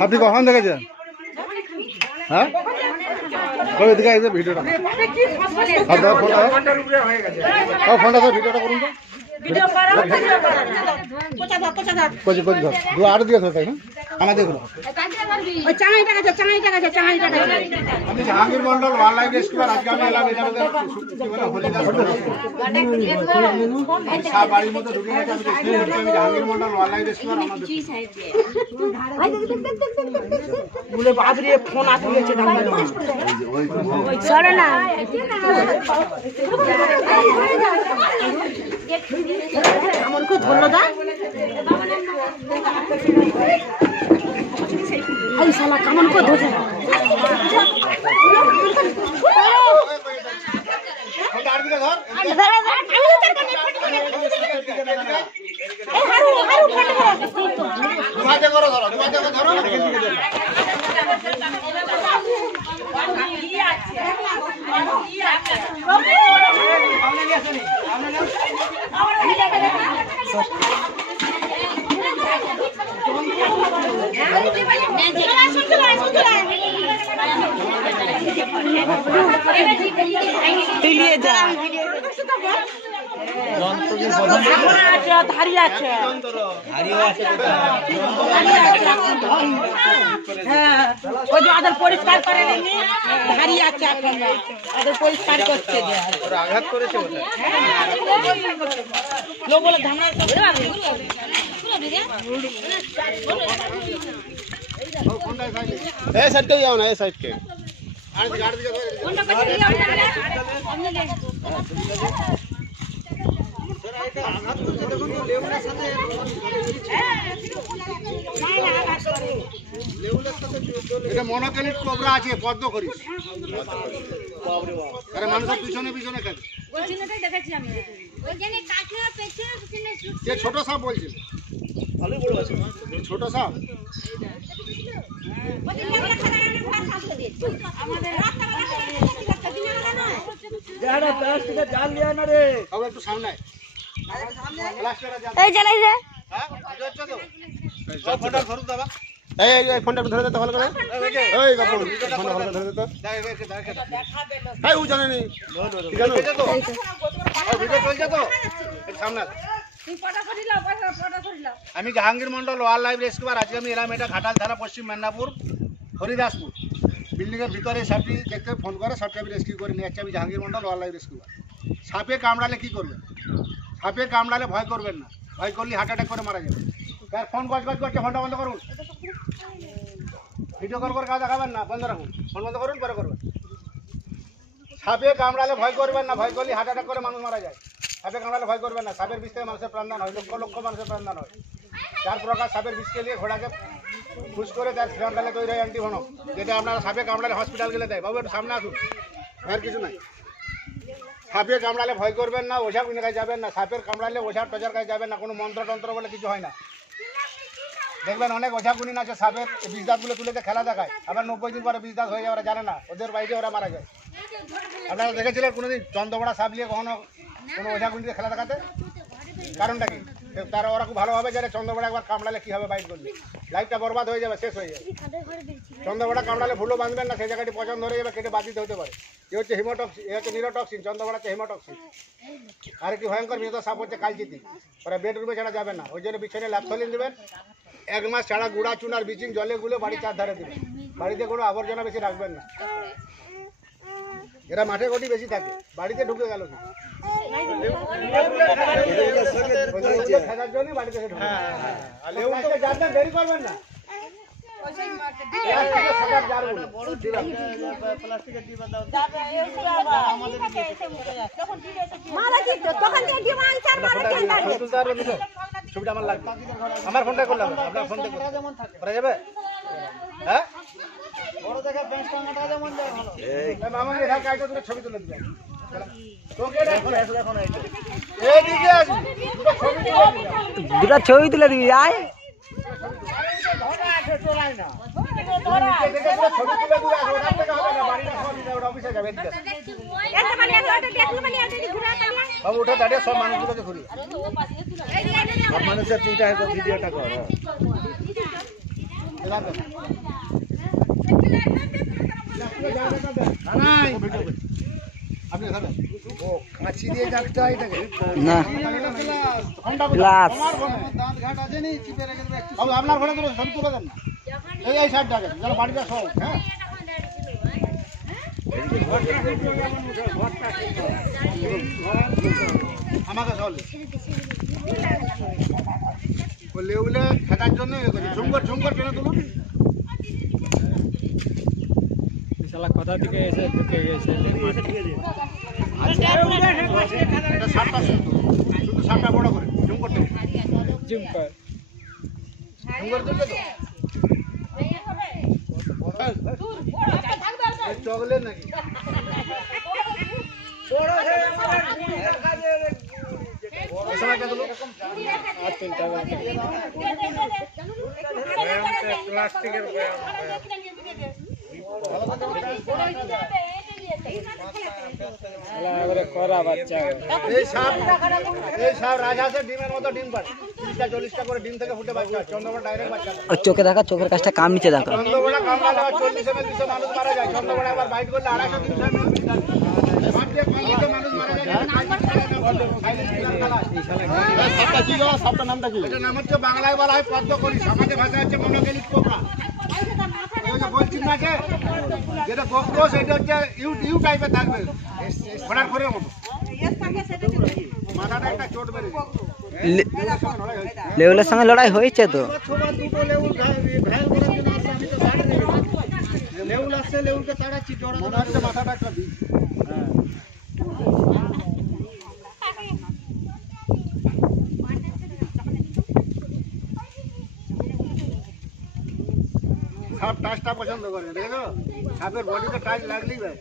আপনি কখন দেখেছেন? হ্যাঁ? এদিকে আসবে ভিডিওটা? ফোনটা ফোনটা ভিডিওটা করুন তো। কচি কচি দু আট দিয়ে ধর তাই না? আমাদের ওই চাঙাইটা গেছে চাঙাইটা গেছে চাঙাইটা গেছে আমি Jahangir Mondal wildlife rescuer আজকে আমি এলাম এটা আমাদের জীবনে হরিদাস আমি সাপ বাড়ির মধ্যে ঢুকে গেছে আমি দেখতে আমি Jahangir Mondal wildlife rescuer আমাদের বলে বাবরে ফোন আ তুলেছে সরে না। আমার ধন্যবাদ এই শালা কেমন করে ধরে ফোনটা আর দিকে ধর দুহাতে করো ধরো দুহাতে করে ধরো তিলিয়ে যা। ধারি আছে হ্যাঁ ওই যে পরিষ্কার করে নি ধারি আছে এখন ওদের পরিষ্কার করছে যে আঘাত করেছে লোক বলে ধামড়া এই সাইড কে যাও না এই সাইড কে। আর দিকে আর দিকে ধরে এটা মনোকালিট কোবরা আছে পদ্ম করিস। আরে মানুষের পিছনে পিছনে খাবে ছোট সাপ বলছিল। ছোট সাপ সবাই একটু সামনে আয়। প্লাস্টিকের জাল। এই চালাই যে হ্যাঁ? ফোনটা। এই, এই, ফোনটা ধরে দে ভালো করে। এই, বাপু, ফোনটা ভালো করে ধরে দে। এই, ও জানেনি। কি জানো? ভিডিও চলছে তো? সামনে। আমি Jahangir Mondal wildlife rescuer আজকে আমি এলাম এটা ঘাটাল থানা, পশ্চিম মেদিনীপুর, হরিদাসপুর। বিল্ডিং এর ভিতরে সাপটি দেখতে ফোন করে, সাপটি আমি রেস্কিউ করে নিয়ে আমি Jahangir Mondal wildlife rescuer সাপে কামড়ালে কি করবেন? সাপে কামড়ালে ভয় করবেন না। ভয় করলে হার্ট অ্যাটাক করে মারা যাবে। তার ফোন গজ গজ করছে ফোনটা বন্ধ করুন। ভিডিও কল করে কাজ দেখাবেন না, বন্ধ রাখুন। ফোন বন্ধ করুন, পরে করবেন। সাপে কামড়ালে ভয় করবেন না, ভয় করলে হার্ট অ্যাটাক করে মানুষ মারা যায়। সাপে কামড়ালে ভয় করবেন না। সাপের বিষ থেকে মানুষের প্রাণদান হয় লক্ষ লক্ষ মানুষের প্রাণদান হয়। চার প্রকার সাপের বিষকে নিয়ে ঘোড়াকে খুশ করে তার ফ্রান্ডালে তৈরি হয় অ্যান্টিভনম যেটা আপনারা সাপে কামড়ালে হসপিটাল গেলে দেয়। বাবু একটু সামনে আসুন। আর কিছু নাই। সাপে কামড়ালে ভয় করবেন না ওঝা কিনে কাছে যাবেন না। সাপের কামড়ালে ওঝা টজার কাছে যাবেন না কোনো মন্ত্র টন্ত্র বলে কিছু হয় না। দেখবেন অনেক ওঝা গুণিন আছে সাপের বিষ দাঁতগুলো তুলে খেলা দেখায়। আবার নব্বই দিন পরে বিষ দাঁত হয়ে যায় ওরা জানে না ওদের বাইরে ওরা মারা যায়। আপনারা দেখেছিলেন কোনোদিন চন্দ্রবড়া সাপ নিয়ে কখনো কোনো ওঝা গুণিতে খেলা দেখাতে? কারণটা কি? তারা ওরা খুব ভালোভাবে জানে চন্দ্রবড়া একবার কামড়ালে কী হবে বাইট করলে লাইফটা বরবাদ হয়ে যাবে, শেষ হয়ে যাবে। চন্দ্রবড়া কামড়ালে ভুলো বাঁধবেন না সেই জায়গাটি পছন্দ হয়ে যাবে, কেটে বাদ দিতে হতে পারে। এ হচ্ছে হিমোটক্সিন, এ হচ্ছে নিরোটক্সিন চন্দ্রবড়া হিমোটক্সিন। আর একটি ভয়ঙ্কর বিষয় সাপ হচ্ছে কালচিতি। ওরা বেডরুমে ছাড়া যাবে না, ওই জন্য বিছানে ল্যাপথলিন দেবেন। এক মাস ছাড়া গুঁড়া, চুনার, বিচিং, জলে গুলে বাড়ি চার ধারে দেবেন। বাড়িতে কোনো আবর্জনা বেশি রাখবেন না। এরা মাঠে গটি বেশি থাকে। বাড়িতে ঢুকে গেল কি থাকার বাড়িতে দেরি করবেন না? ছবিটা আমার লাগবে। আমার ফোনটা করলাম। আপনার ফোনটা করা যাবে হ্যাঁ এই মামা এখানে কাইটা দুটো ছবি তুলে দুটো ছবি দিবি আয়। দুটো ছবি তুলে দিবে পালিয়ে সব উঠে দাঁড়িয়ে সব মানুষগুলোকে ঘুরি সব মানুষের চিন্তা ভিডিওটা কর। আপনার তুলে তুলে ডাকেন যেন বাড়িটা সব হ্যাঁ আমাকে চলে লেউলে খেটার জন্য ঝুমকর ঝুমকর কেন তুলুন শালা কোথা থেকে এসে ঢুকে গেছে। এটা সাতটা শুধু শুধু সাতটা বড় করে ঝুমকর তো জুম কর চকলেট নাকি এই সময় কে তুলো? শালা এবারে করা বাচ্চা এই সাপ এই সাপ রাজহাঁসের ডিমের মতো ডিম পাড়ে। তিরিশটা চল্লিশটা করে ডিম থেকে ফুটে বাচ্চা। ডাইরেক্ট বাচ্চা হয়। চোখে দেখা চোখের কাছটা কাম নিচে দেখা। আর চল্লিশ এমএল দুশো মানুষ মারা যায়। বাইট করলে আড়াইশো তিনশো বাংলায় বলা হয় পদ্ম করি সমাজে ভাষা হচ্ছে মনোকেলিক পোকা। বলছি না যেটা বকবো সেটা হচ্ছে ইউ ইউ টাইপের থাকবে। ঘোড়ার খড়ের মতো মাথাটা একটা চোট মেরে লেউলের সঙ্গে লড়াই হয়েছে তো? লেউল আসছে লেউলকে তাড়াচ্ছি মনে হচ্ছে মাথাটা একটা। সাপ টাচটা পছন্দ করে দেখো সাপের বডিতে টাচ লাগলেই ভাই?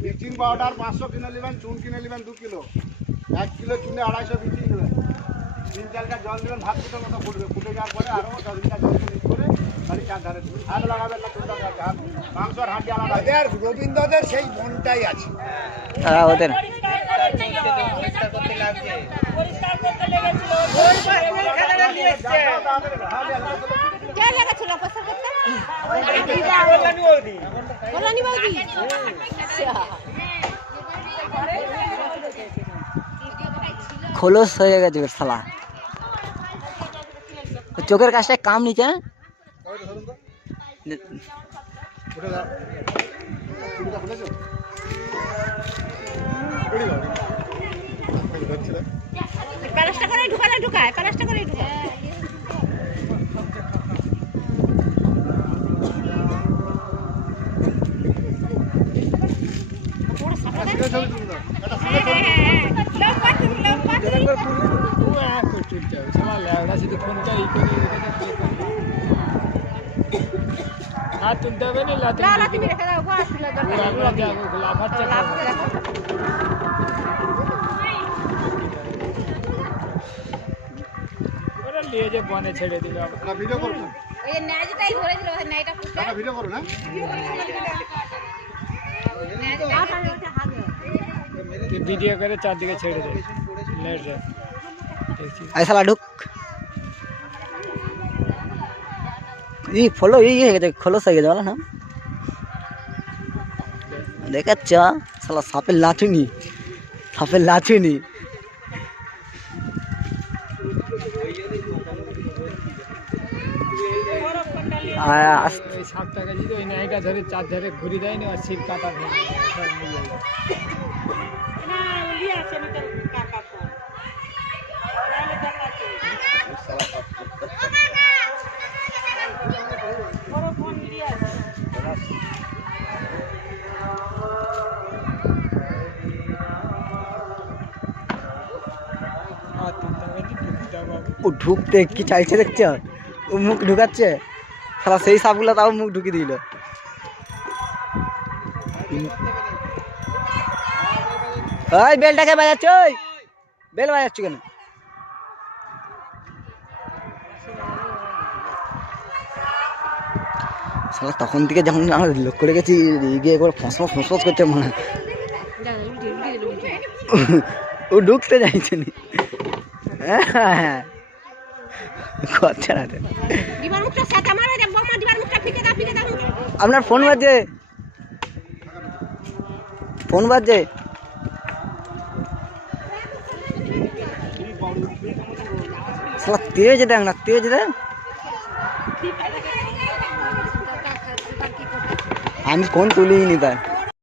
ব্লিচিং পাউডার পাঁচশো কিনে নেবেন চুন কিনে নেবেন দু কিলো। এক কিলো চুনে আড়াইশো ব্লিচিং নেবেন। তিন চার লিটার জল দেবেন ভাত ফুটে মতো ফুটবে। ফুটে যাওয়ার পরে আরও দশ লিটার জল মিক্স করে বাড়ি চার ধারে হাত লাগাবেন না গাছে হাত মাংস আর হাঁটি আলাদা। ওদের সেই মনটাই আছে। তারা ওদের কে লেগেছিল পয়সা করতে কল্যাণী বৌদি খোলস হয়ে গেছে শালা। চোখের কাছটায় কাম নিচে হ্যাঁ? না প্যারাসটা করে ঢুকালে ঢুকায় প্যারাসটা করে ঢুকায় ছবি তুলে দাও একটা চলছে শালা ল্যাবড়া শুধু ফোনটা ই করে রেখে দে, হাত তুলতে হবে না লাতে লালা তুমি রেখে দাও ঘর আসলে দরকার লাফাচ্ছে ওরা নিয়ে যে বনে ছেড়ে দিল। আবার। ভিডিও করো না। ওই ন্যাজটাই ধরেছিল ওই ন্যাজটা পুষে একটা ভিডিও করো না। ভিডিও করে চারদিকে ছেড়ে দে। নেট রে আই শালা ঢুক। ই ফলো ই হয়ে গেছে খোলস হয়ে গেছে বলো না। দেখাচ্ছ শালা সাপের লাথুনি সাপের লাথুনি ওই সাপটাকে যদি ওই নাইটা ধরে চার ধারে ঘুরি কাটা ও ঢুকতে কি চাইছে দেখছ? ও মুখ ঢুকাচ্ছে? খালা, সেই সাপগুলো তাও মুখ ঢুকি দিল। ওই বেলটাকে বাজাচ্ছ ওই বেল বাজাচ্ছ কেন? সালা তখন থেকে যখন আমরা লক্ষ্য রেখেছি গিয়ে করে ফসফস ফসফস করছে মনে ও ঢুকতে যাইছে না। হ্যাঁ, হ্যাঁ, হ্যাঁ। আপনার ফোন বাজছে ফোন বাজছে তেজ দেখ না তেজ দেখ আমি কোন তুলিনি তার